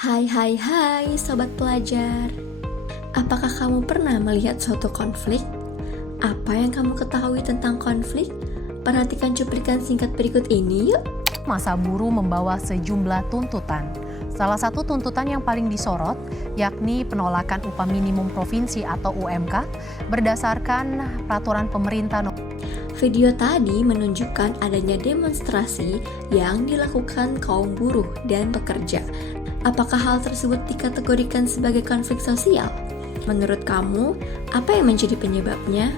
Hai Sobat Pelajar. Apakah kamu pernah melihat suatu konflik? Apa yang kamu ketahui tentang konflik? Perhatikan cuplikan singkat berikut ini yuk. Masa buruh membawa sejumlah tuntutan. Salah satu tuntutan yang paling disorot yakni penolakan upah minimum provinsi atau UMK berdasarkan peraturan pemerintah. Video tadi menunjukkan adanya demonstrasi yang dilakukan kaum buruh dan pekerja. Apakah hal tersebut dikategorikan sebagai konflik sosial? Menurut kamu, apa yang menjadi penyebabnya?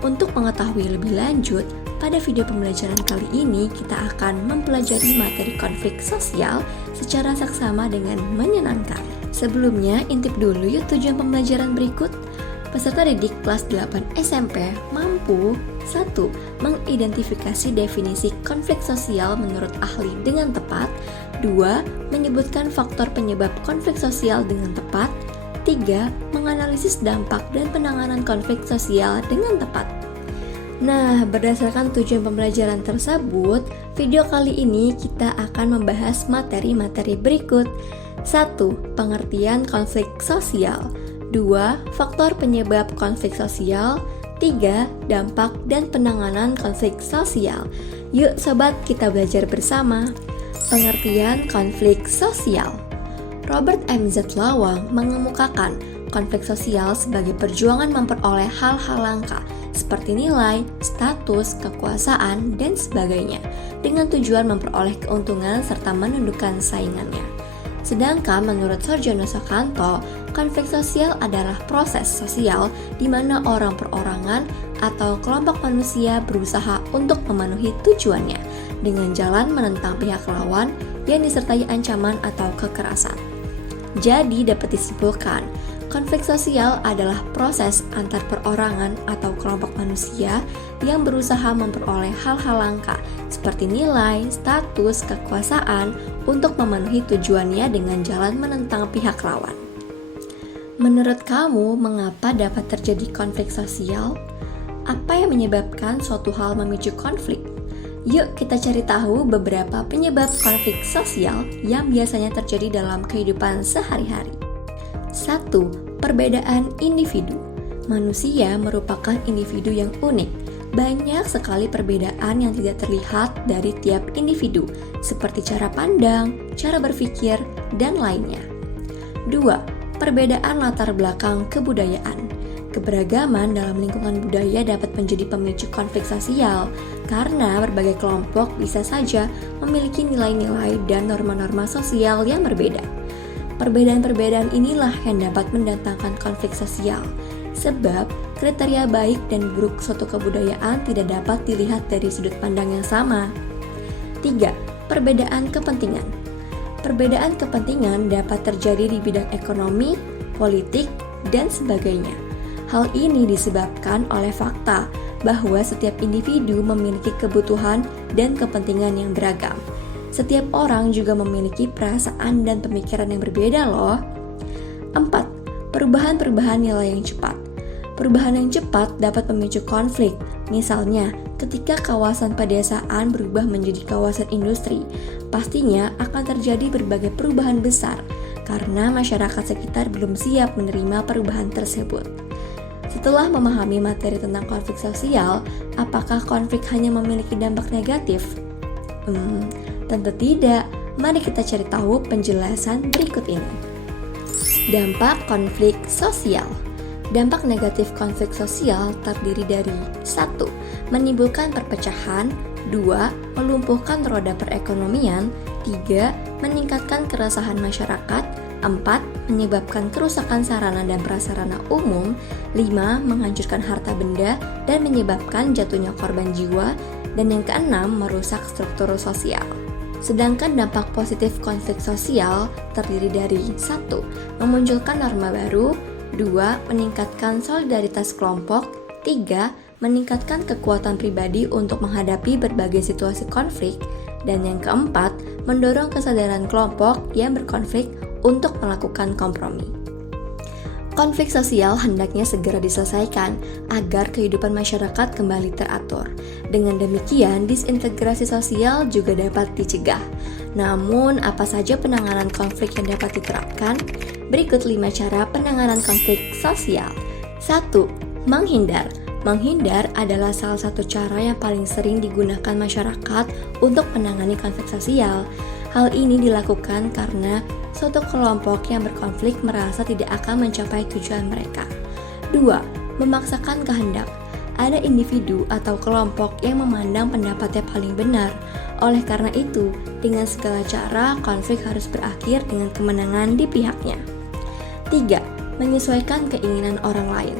Untuk mengetahui lebih lanjut, pada video pembelajaran kali ini kita akan mempelajari materi konflik sosial secara saksama dengan menyenangkan. Sebelumnya, intip dulu yuk tujuan pembelajaran berikut. Peserta didik kelas 8 SMP mampu 1. Mengidentifikasi definisi konflik sosial menurut ahli dengan tepat. 2. Menyebutkan faktor penyebab konflik sosial dengan tepat. 3. Menganalisis dampak dan penanganan konflik sosial dengan tepat. Nah, berdasarkan tujuan pembelajaran tersebut, video kali ini kita akan membahas materi-materi berikut. 1. Pengertian konflik sosial. 2. Faktor penyebab konflik sosial. 3. Dampak dan penanganan konflik sosial. Yuk sobat, kita belajar bersama. Pengertian konflik sosial. Robert M.Z. Lawang mengemukakan konflik sosial sebagai perjuangan memperoleh hal-hal langka seperti nilai, status, kekuasaan, dan sebagainya dengan tujuan memperoleh keuntungan serta menundukkan saingannya. Sedangkan menurut Soejono Soekanto, konflik sosial adalah proses sosial di mana orang perorangan atau kelompok manusia berusaha untuk memenuhi tujuannya dengan jalan menentang pihak lawan yang disertai ancaman atau kekerasan. Jadi dapat disimpulkan, konflik sosial adalah proses antar perorangan atau kelompok manusia yang berusaha memperoleh hal-hal langka seperti nilai, status, kekuasaan untuk memenuhi tujuannya dengan jalan menentang pihak lawan. Menurut kamu, mengapa dapat terjadi konflik sosial? Apa yang menyebabkan suatu hal memicu konflik? Yuk kita cari tahu beberapa penyebab konflik sosial yang biasanya terjadi dalam kehidupan sehari-hari. 1. Perbedaan individu. Manusia merupakan individu yang unik. Banyak sekali perbedaan yang tidak terlihat dari tiap individu, seperti cara pandang, cara berpikir, dan lainnya. 2. Perbedaan latar belakang kebudayaan. Keberagaman dalam lingkungan budaya dapat menjadi pemicu konflik sosial karena berbagai kelompok bisa saja memiliki nilai-nilai dan norma-norma sosial yang berbeda. Perbedaan-perbedaan inilah yang dapat mendatangkan konflik sosial, sebab kriteria baik dan buruk suatu kebudayaan tidak dapat dilihat dari sudut pandang yang sama. 3. Perbedaan kepentingan. Perbedaan kepentingan dapat terjadi di bidang ekonomi, politik, dan sebagainya. Hal ini disebabkan oleh fakta bahwa setiap individu memiliki kebutuhan dan kepentingan yang beragam. Setiap orang juga memiliki perasaan dan pemikiran yang berbeda loh. 4. Perubahan-perubahan nilai yang cepat. Perubahan yang cepat dapat memicu konflik. Misalnya, ketika kawasan pedesaan berubah menjadi kawasan industri, pastinya akan terjadi berbagai perubahan besar karena masyarakat sekitar belum siap menerima perubahan tersebut. Setelah memahami materi tentang konflik sosial, apakah konflik hanya memiliki dampak negatif? Tentu tidak. Mari kita cari tahu penjelasan berikut ini. Dampak konflik sosial. Dampak negatif konflik sosial terdiri dari 1. Menimbulkan perpecahan. 2. Melumpuhkan roda perekonomian. 3. Meningkatkan keresahan masyarakat. 4. Menyebabkan kerusakan sarana dan prasarana umum. 5. Menghancurkan harta benda dan menyebabkan jatuhnya korban jiwa. Dan yang keenam, merusak struktur sosial. Sedangkan dampak positif konflik sosial terdiri dari 1. Memunculkan norma baru. 2. Meningkatkan solidaritas kelompok. 3. Meningkatkan kekuatan pribadi untuk menghadapi berbagai situasi konflik. Dan yang keempat, mendorong kesadaran kelompok yang berkonflik untuk melakukan kompromi. Konflik sosial hendaknya segera diselesaikan agar kehidupan masyarakat kembali teratur. Dengan demikian, disintegrasi sosial juga dapat dicegah. Namun, apa saja penanganan konflik yang dapat diterapkan? Berikut 5 cara penanganan konflik sosial. 1. Menghindar. Menghindar adalah salah satu cara yang paling sering digunakan masyarakat untuk menangani konflik sosial. Hal ini dilakukan karena suatu kelompok yang berkonflik merasa tidak akan mencapai tujuan mereka. 2. Memaksakan kehendak. Ada individu atau kelompok yang memandang pendapatnya paling benar. Oleh karena itu, dengan segala cara konflik harus berakhir dengan kemenangan di pihaknya. 3. Menyesuaikan keinginan orang lain.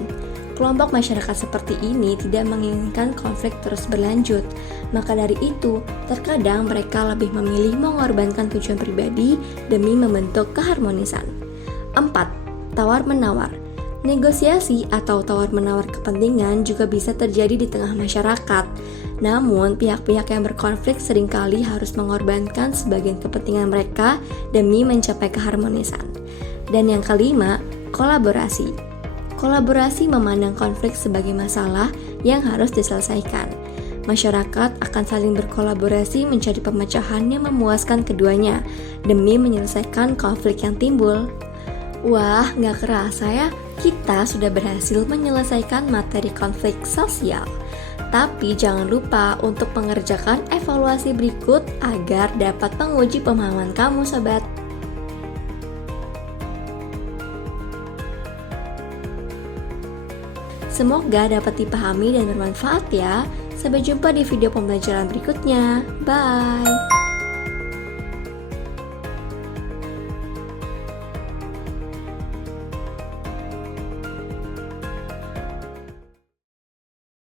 Kelompok masyarakat seperti ini tidak menginginkan konflik terus berlanjut. Maka dari itu, terkadang mereka lebih memilih mengorbankan tujuan pribadi demi membentuk keharmonisan. 4. Tawar-menawar. Negosiasi atau tawar-menawar kepentingan juga bisa terjadi di tengah masyarakat. Namun, pihak-pihak yang berkonflik seringkali harus mengorbankan sebagian kepentingan mereka demi mencapai keharmonisan. Dan yang kelima, kolaborasi. Kolaborasi memandang konflik sebagai masalah yang harus diselesaikan. Masyarakat akan saling berkolaborasi mencari pemecahan yang memuaskan keduanya demi menyelesaikan konflik yang timbul. Wah, gak kerasa ya, kita sudah berhasil menyelesaikan materi konflik sosial. Tapi jangan lupa untuk mengerjakan evaluasi berikut agar dapat menguji pemahaman kamu, sobat. Semoga dapat dipahami dan bermanfaat ya. Sampai jumpa di video pembelajaran berikutnya. Bye!